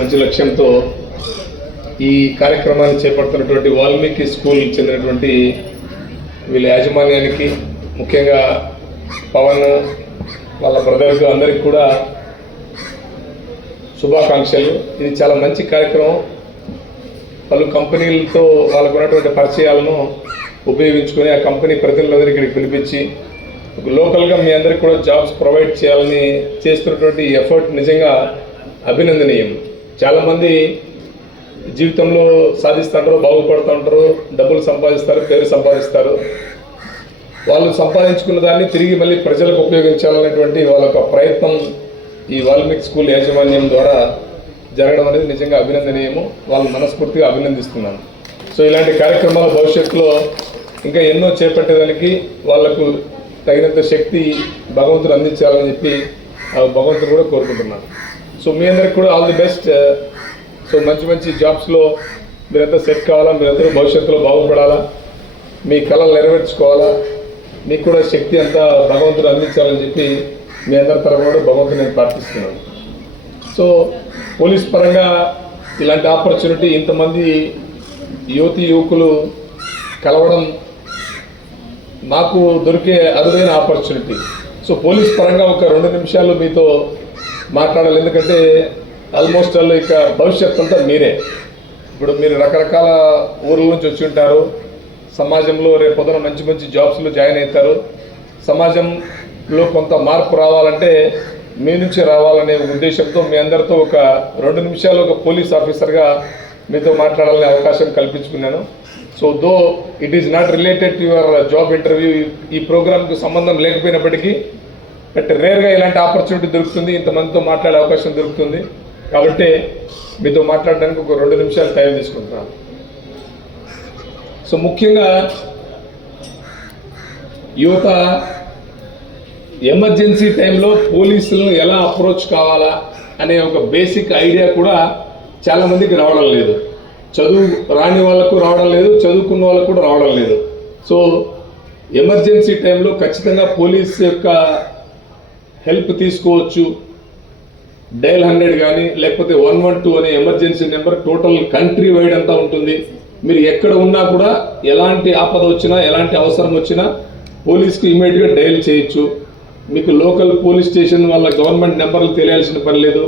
మంచి లక్ష్యంతో ఈ కార్యక్రమాన్ని చేపడుతున్నటువంటి వాల్మీకి స్కూల్ చెందినటువంటి వీళ్ళ యాజమాన్యానికి, ముఖ్యంగా పవన్ వాళ్ళ బ్రదర్స్ అందరికీ కూడా శుభాకాంక్షలు. ఇది చాలా మంచి కార్యక్రమం. పలు కంపెనీలతో వాళ్ళకు ఉన్నటువంటి పరిచయాలను ఉపయోగించుకొని ఆ కంపెనీ ప్రతినిధులందరూ ఇక్కడికి పిలిపించి లోకల్గా మీ అందరికీ కూడా జాబ్స్ ప్రొవైడ్ చేయాలని చేస్తున్నటువంటి ఎఫర్ట్ నిజంగా అభినందనీయం. చాలామంది జీవితంలో సాధిస్తుంటారు, బాగుపడుతుంటారు, డబ్బులు సంపాదిస్తారు, పేరు సంపాదిస్తారు. వాళ్ళు సంపాదించుకున్న దాన్ని తిరిగి మళ్ళీ ప్రజలకు ఉపయోగించాలనేటువంటి వాళ్ళ యొక్క ప్రయత్నం ఈ వాల్మీకి స్కూల్ యాజమాన్యం ద్వారా జరగడం అనేది నిజంగా అభినందనీయము. వాళ్ళు మనస్ఫూర్తిగా అభినందిస్తున్నాను. సో ఇలాంటి కార్యక్రమాల భవిష్యత్తులో ఇంకా ఎన్నో చేపట్టేదానికి వాళ్లకు తగినంత శక్తి భగవంతుడు అందించాలని చెప్పి భగవంతుడు కూడా కోరుకుంటున్నాను. సో మీ అందరికి కూడా ఆల్ ది బెస్ట్. సో మంచి మంచి జాబ్స్లో మీరంతా సెట్ కావాలా, మీరందరూ భవిష్యత్తులో బాగుపడాలా, మీ కళలు నెరవేర్చుకోవాలా, మీకు కూడా శక్తి అంతా భగవంతుడు అందించాలని చెప్పి మీ అందరి తరఫున కూడా భగవంతుడు నేను ప్రార్థిస్తున్నాను. సో పోలీస్ పరంగా ఇలాంటి ఆపర్చునిటీ, ఇంతమంది యువకులు కలవడం నాకు దొరికే అరుదైన ఆపర్చునిటీ. సో పోలీస్ పరంగా ఒక 2 నిమిషాలు మీతో మాట్లాడాలి. ఎందుకంటే ఆల్మోస్ట్ వాళ్ళు ఇక భవిష్యత్తు అంతా మీరే. ఇప్పుడు మీరు రకరకాల ఊర్ల నుంచి వచ్చి ఉంటారు. సమాజంలో రేపు పొద్దున మంచి మంచి జాబ్స్లో జాయిన్ అవుతారు. సమాజంలో కొంత మార్పు రావాలంటే మీ నుంచి రావాలనే ఉద్దేశంతో మీ అందరితో ఒక 2 నిమిషాలు ఒక పోలీస్ ఆఫీసర్గా మీతో మాట్లాడాలనే అవకాశం కల్పించుకున్నాను. So though it is not related to your job interview, ఈ ప్రోగ్రామ్కి సంబంధం లేకపోయినప్పటికీ బట్ రేర్గా ఇలాంటి ఆపర్చునిటీ దొరుకుతుంది, ఇంతమందితో మాట్లాడే అవకాశం దొరుకుతుంది. కాబట్టి మీతో మాట్లాడడానికి ఒక 2 నిమిషాలు టైం తీసుకుంటున్నాను. సో ముఖ్యంగా యువత ఎమర్జెన్సీ టైంలో పోలీసులను ఎలా అప్రోచ్ కావాలా అనే ఒక బేసిక్ ఐడియా కూడా చాలామందికి రావడం లేదు. చదువు రాని వాళ్ళకు రావడం లేదు, చదువుకున్న వాళ్ళకు కూడా రావడం లేదు. సో ఎమర్జెన్సీ టైంలో ఖచ్చితంగా పోలీస్ యొక్క హెల్ప్ తీసుకోవచ్చు. డయల్ 100 కానీ లేకపోతే 112 అనే emergency number total country wide అంతా ఉంటుంది. మీరు ఎక్కడ ఉన్నా కూడా ఎలాంటి ఆపద వచ్చినా, ఎలాంటి అవసరం వచ్చినా పోలీస్కి ఇమీడియట్గా డయల్ చేయొచ్చు. మీకు లోకల్ పోలీస్ స్టేషన్ వాళ్ళ గవర్నమెంట్ నెంబర్లు తెలియాల్సిన పని లేదు.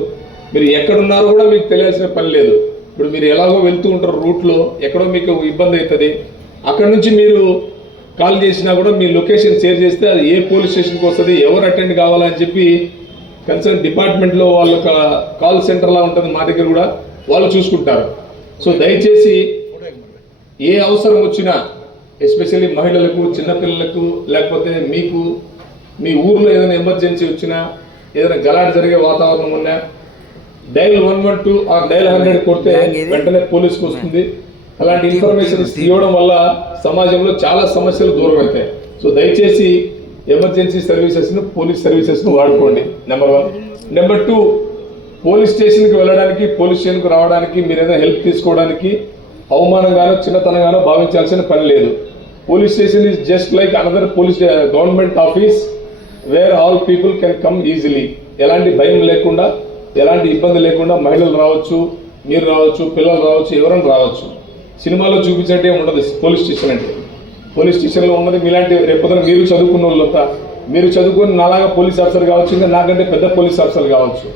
మీరు ఎక్కడున్నారో కూడా మీకు తెలియాల్సిన పని లేదు. ఇప్పుడు మీరు ఎలాగో వెళ్తూ ఉంటారు రూట్లో, ఎక్కడో మీకు ఇబ్బంది అవుతుంది, అక్కడ నుంచి మీరు కాల్ చేసినా కూడా మీ లొకేషన్ షేర్ చేస్తే అది ఏ పోలీస్ స్టేషన్కి వస్తుంది, ఎవరు అటెండ్ కావాలని చెప్పి కన్సర్న్ డిపార్ట్మెంట్లో వాళ్ళ కాల్ సెంటర్లా ఉంటుంది మా దగ్గర కూడా, వాళ్ళు చూసుకుంటారు. సో దయచేసి ఏ అవసరం వచ్చినా, ఎస్పెషల్లీ మహిళలకు, చిన్నపిల్లలకు, లేకపోతే మీకు మీ ఊర్లో ఏదైనా ఎమర్జెన్సీ వచ్చినా, ఏదైనా గలాట్ జరిగే వాతావరణం ఉన్నా డైల్ 112 ఆర్ డైల్ 100 కొడితే వెంటనే పోలీస్కి వస్తుంది. అలాంటి ఇన్ఫర్మేషన్ ఇవ్వడం వల్ల సమాజంలో చాలా సమస్యలు దూరం అవుతాయి. సో దయచేసి ఎమర్జెన్సీ సర్వీసెస్ను, పోలీస్ సర్వీసెస్ను వాడుకోండి. నెంబర్ 1. నెంబర్ 2, పోలీస్ స్టేషన్కి వెళ్ళడానికి, పోలీస్ స్టేషన్కి రావడానికి, మీరు ఏదైనా హెల్ప్ తీసుకోవడానికి అవమానంగానో చిన్నతనంగానో భావించాల్సిన పని లేదు. Police station is just like another police government office where all people can come easily. ఎలాంటి భయం లేకుండా, ఎలాంటి ఇబ్బంది లేకుండా మహిళలు రావచ్చు, మీరు రావచ్చు, పిల్లలు రావచ్చు, ఎవరైనా రావచ్చు. సినిమాలో చూపించేటే ఉండదు పోలీస్ స్టేషన్ అంటే. పోలీస్ స్టేషన్లో ఉన్నది మీలాంటి రేపొద్దున మీరు చదువుకున్న వాళ్ళంతా, మీరు చదువుకొని నాలాగా పోలీస్ ఆఫీసర్ కావచ్చు, ఇంకా నాకంటే పెద్ద పోలీస్ ఆఫీసర్ కావచ్చు.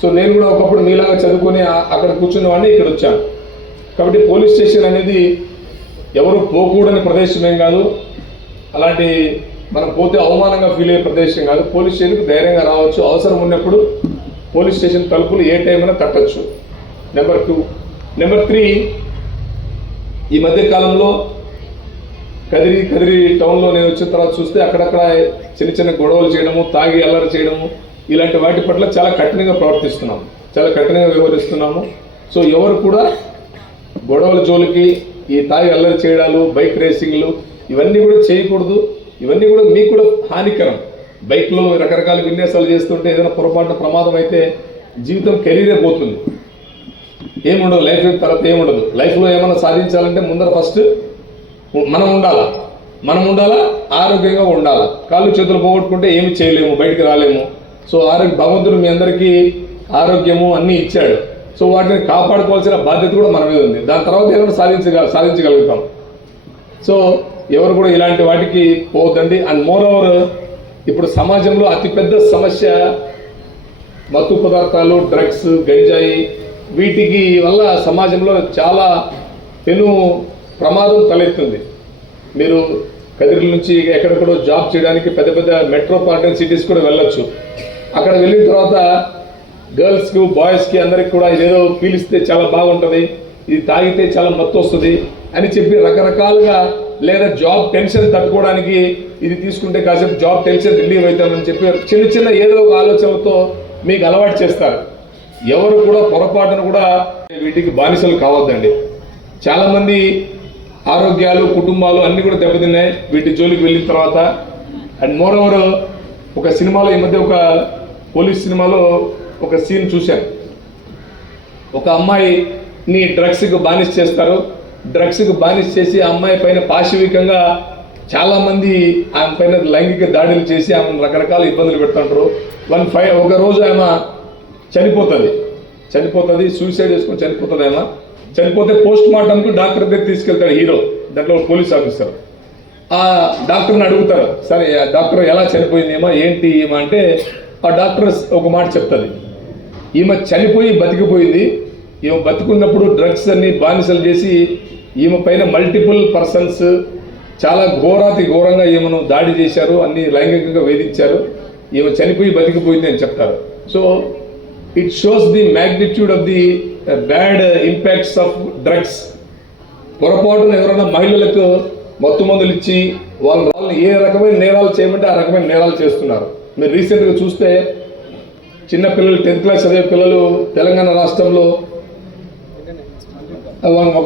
సో నేను కూడా ఒకప్పుడు మీలాగా చదువుకొని అక్కడ కూర్చున్నవాడిని ఇక్కడ వచ్చాను. కాబట్టి పోలీస్ స్టేషన్ అనేది ఎవరు పోకూడని ప్రదేశం ఏం కాదు, అలాంటి మనం పోతే అవమానంగా ఫీల్ అయ్యే ప్రదేశం కాదు. పోలీస్ స్టేషన్కి ధైర్యంగా రావచ్చు, అవసరం ఉన్నప్పుడు పోలీస్ స్టేషన్ తలుపులు ఏ టైం అయినా తట్టచ్చు. నెంబర్ 2. నెంబర్ 3, ఈ మధ్య కాలంలో కదిరి టౌన్లో నేను వచ్చిన తర్వాత చూస్తే అక్కడక్కడ చిన్న చిన్న గొడవలు చేయడము, తాగి అల్లరి చేయడము, ఇలాంటి వాటి పట్ల చాలా కఠినంగా ప్రవర్తిస్తున్నాము, చాలా కఠినంగా వ్యవహరిస్తున్నాము. సో ఎవరు కూడా గొడవల జోలికి, ఈ తాగి అల్లరి చేయడాలు, బైక్ రేసింగ్లు ఇవన్నీ కూడా చేయకూడదు. ఇవన్నీ కూడా మీకు కూడా హానికరం. బైక్లో రకరకాల విన్యాసాలు చేస్తుంటే ఏదైనా పొరపాటు ప్రమాదం అయితే జీవితం కెరీరే పోతుంది, ఏముండదు. లైఫ్ తర్వాత ఏముండదు. లైఫ్లో ఏమైనా సాధించాలంటే ముందర ఫస్ట్ మనం ఉండాలా, ఆరోగ్యంగా ఉండాలా. కాళ్ళు చేతులు పోగొట్టుకుంటే ఏమి చేయలేము, బయటికి రాలేము. సో భగవంతుడు మీ అందరికీ ఆరోగ్యము అన్నీ ఇచ్చాడు. సో వాటిని కాపాడుకోవాల్సిన బాధ్యత కూడా మన మీద ఉంది. దాని తర్వాత ఏమైనా సాధించగలుగుతాం. సో ఎవరు కూడా ఇలాంటి వాటికి పోవద్దండి. అండ్ మోర్ ఓవర్ ఇప్పుడు సమాజంలో అతిపెద్ద సమస్య మత్తు పదార్థాలు, డ్రగ్స్, గంజాయి, వీటికి వల్ల సమాజంలో చాలా పెను ప్రమాదం తలెత్తుంది. మీరు కదిరి నుంచి ఎక్కడెక్కడో జాబ్ చేయడానికి పెద్ద పెద్ద మెట్రోపాలిటన్ సిటీస్ కూడా వెళ్ళొచ్చు. అక్కడ వెళ్ళిన తర్వాత గర్ల్స్కి, బాయ్స్కి అందరికి కూడా ఇదేదో పీలిస్తే చాలా బాగుంటుంది, ఇది తాగితే చాలా మత్తు వస్తుంది అని చెప్పి రకరకాలుగా, లేదా జాబ్ టెన్షన్ తట్టుకోవడానికి ఇది తీసుకుంటే కాసేపు జాబ్ టెన్షన్ రిలీవ్ అవుతామని చెప్పి చిన్న చిన్న ఏదో ఒక ఆలోచనలతో మీకు అలవాటు చేస్తారు. ఎవరు కూడా పొరపాటును కూడా వీటికి బానిసలు కావద్దండి. చాలామంది ఆరోగ్యాలు, కుటుంబాలు అన్నీ కూడా దెబ్బతిన్నాయి వీటి జోలికి వెళ్ళిన తర్వాత. అండ్ మోర్ ఓవర్ ఒక సినిమాలో, ఈ మధ్య ఒక పోలీస్ సినిమాలో ఒక సీన్ చూశాను. ఒక అమ్మాయిని డ్రగ్స్కి బానిస చేస్తారు. డ్రగ్స్కి బానిస చేసి ఆ అమ్మాయి పైన పాశవికంగా చాలామంది ఆమె పైన లైంగిక దాడులు చేసి ఆమెను రకరకాల ఇబ్బందులు పెడుతుంటారు. ఒక రోజు ఆమె చనిపోతుంది, సూసైడ్ చేసుకొని చనిపోతుంది. ఆమె చనిపోతే పోస్ట్ మార్టంకు డాక్టర్ దగ్గర తీసుకెళ్తాడు హీరో, దాంట్లో పోలీస్ ఆఫీసర్. ఆ డాక్టర్ని అడుగుతారు, సరే డాక్టర్ ఎలా చనిపోయింది ఏమో, ఏంటి ఏమో అంటే ఆ డాక్టర్ ఒక మాట చెప్తుంది, ఈమె చనిపోయి బతికిపోయింది, ఈమె బతుకున్నప్పుడు డ్రగ్స్ అన్ని బానిసలు చేసి ఈమె పైన మల్టిపుల్ పర్సన్స్ చాలా ఘోరంగా ఈమెను దాడి చేశారు, అన్ని లైంగికంగా వేధించారు, ఈమె చనిపోయి బతికిపోయింది అని చెప్తారు. So it shows the magnitude of the bad impacts of drugs. పొరపాటున ఎవరైనా మహిళలకు మత్తు మందులు ఇచ్చి వాళ్ళని ఏ రకమైన నేరాలు చేయమంటే ఆ రకమైన నేరాలు చేస్తున్నారు. మీరు రీసెంట్గా చూస్తే చిన్న పిల్లలు, 10th క్లాస్ చదివే పిల్లలు తెలంగాణ రాష్ట్రంలో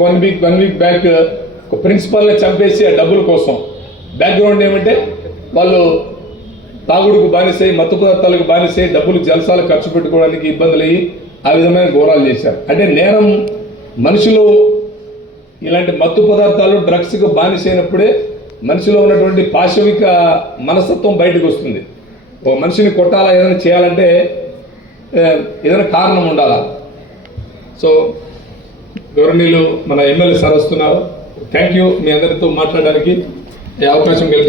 వన్ వీక్ బ్యాక్ ఒక ప్రిన్సిపాల్ని చంపేసి ఆ డబ్బుల కోసం. బ్యాక్గ్రౌండ్ ఏమంటే వాళ్ళు తాగుడుకు బానిసై, మత్తు పదార్థాలకు బానిసై, డబ్బులు జలసాలు ఖర్చు పెట్టుకోవడానికి ఇబ్బందులు అయ్యి ఆ విధమైన ఘోరాలు చేశారు. అంటే నేరం మనిషిలో ఇలాంటి మత్తు పదార్థాలు, డ్రగ్స్కి బానిసైనప్పుడే మనిషిలో ఉన్నటువంటి పాశవిక మనస్తత్వం బయటకు వస్తుంది. ఒక మనిషిని కొట్టాలా, ఏదైనా చేయాలంటే ఏదైనా కారణం ఉండాలా. సో గౌరవనీయులు మన ఎమ్మెల్యే సార్ వస్తున్నారు. థ్యాంక్ యూ మీ అందరితో మాట్లాడడానికి అవకాశం కల్పించారు.